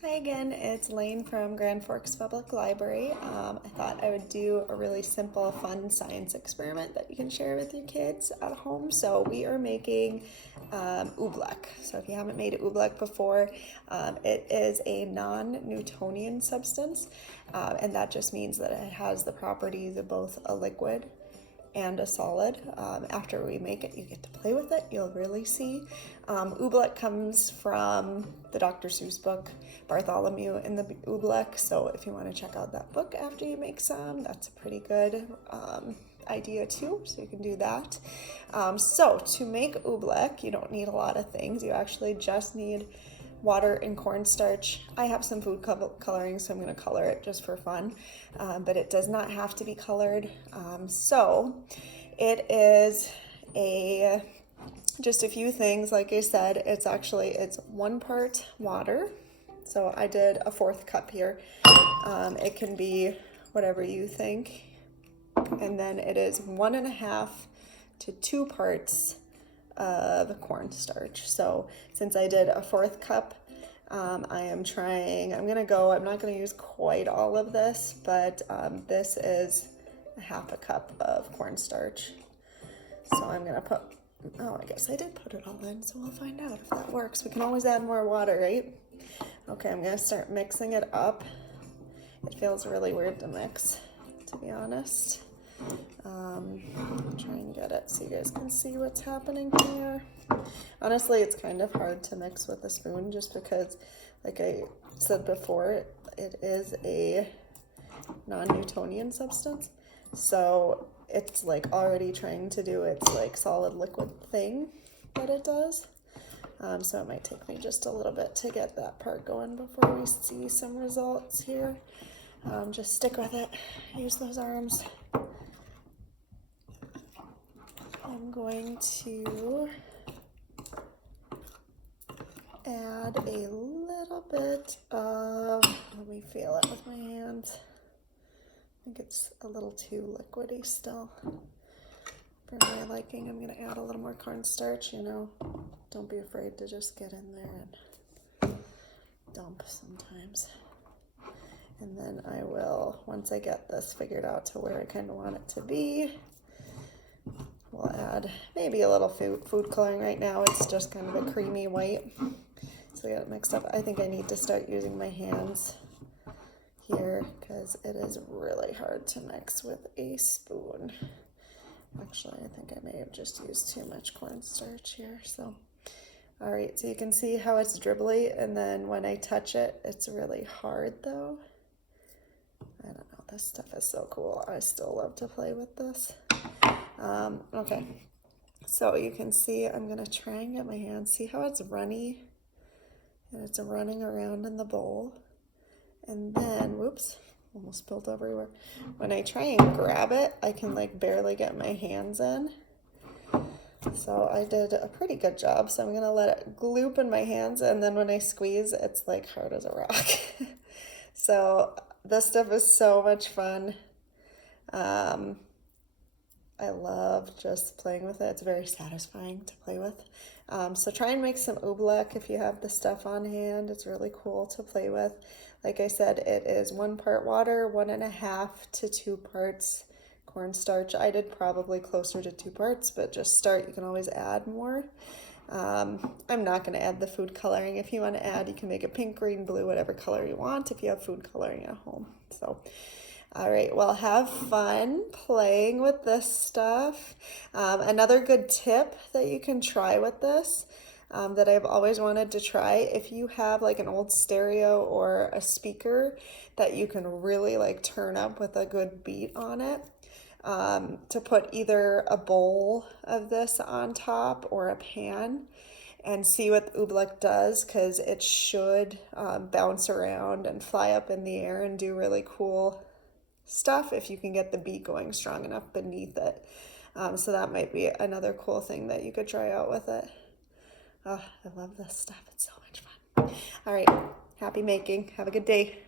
Hi again, it's Lane from Grand Forks Public Library. I thought I would do a really simple, fun science experiment that you can share with your kids at home. So we are making Oobleck. So if you haven't made Oobleck before, it is a non-Newtonian substance, and that just means that it has the properties of both a liquid and a solid. After we make it, you get to play with it. You'll really see. Oobleck comes from the Dr. Seuss book, Bartholomew and the Oobleck. So if you want to check out that book after you make some, that's a pretty good idea too. So you can do that. So to make Oobleck, you don't need a lot of things. You actually just need water and cornstarch. I have some food coloring, so I'm going to color it just for fun, but it does not have to be colored. So it is just a few things. Like I said, it's 1 part water. So I did a 1/4 cup here. It can be whatever you think. And then it is 1.5 to 2 parts of cornstarch. So since I did a 1/4 cup, I'm not gonna use quite all of this, but this is a 1/2 cup of cornstarch. So I'm gonna I guess I did put it all in, so we'll find out if that works. We can always add more water, right? Okay, I'm gonna start mixing it up. It feels really weird to mix, to be honest. Try and get it so you guys can see what's happening here. Honestly, it's kind of hard to mix with a spoon just because, like I said before, it is a non-Newtonian substance. So it's like already trying to do its like solid liquid thing that it does. So it might take me just a little bit to get that part going before we see some results here. Just stick with it, use those arms. I'm going to add a little bit of, let me feel it with my hands. I think it's a little too liquidy still for my liking. I'm gonna add a little more cornstarch, don't be afraid to just get in there and dump sometimes. And then I will, once I get this figured out to where I kind of want it to be, we'll add maybe a little food coloring. Right now it's just kind of a creamy white, so I got it mixed up. I think I need to start using my hands here because it is really hard to mix with a spoon. Actually, I think I may have just used too much cornstarch here. So all right, so you can see how it's dribbly, and then when I touch it, it's really hard though. I don't know, this stuff is so cool. I still love to play with this. Okay, so you can see, I'm gonna try and get my hands, see how it's runny, and it's running around in the bowl. And then, whoops, almost spilled everywhere. When I try and grab it, I can like barely get my hands in. So I did a pretty good job. So I'm gonna let it gloop in my hands, and then when I squeeze, it's like hard as a rock. So this stuff is so much fun. I love just playing with it. It's very satisfying to play with. So try and make some Oobleck if you have the stuff on hand. It's really cool to play with. Like I said, it is 1 part water, 1.5 to 2 parts cornstarch. I did probably closer to 2 parts, but just start. You can always add more. I'm not going to add the food coloring. If you want to add, you can make it pink, green, blue, whatever color you want if you have food coloring at home. So all right, well, have fun playing with this stuff. Another good tip that you can try with this, that I've always wanted to try, if you have like an old stereo or a speaker that you can really like turn up with a good beat on it, to put either a bowl of this on top or a pan and see what Oobleck does, because it should bounce around and fly up in the air and do really cool stuff if you can get the beat going strong enough beneath it. So that might be another cool thing that you could try out with it. Oh, I love this stuff. It's so much fun. All right, happy making. Have a good day.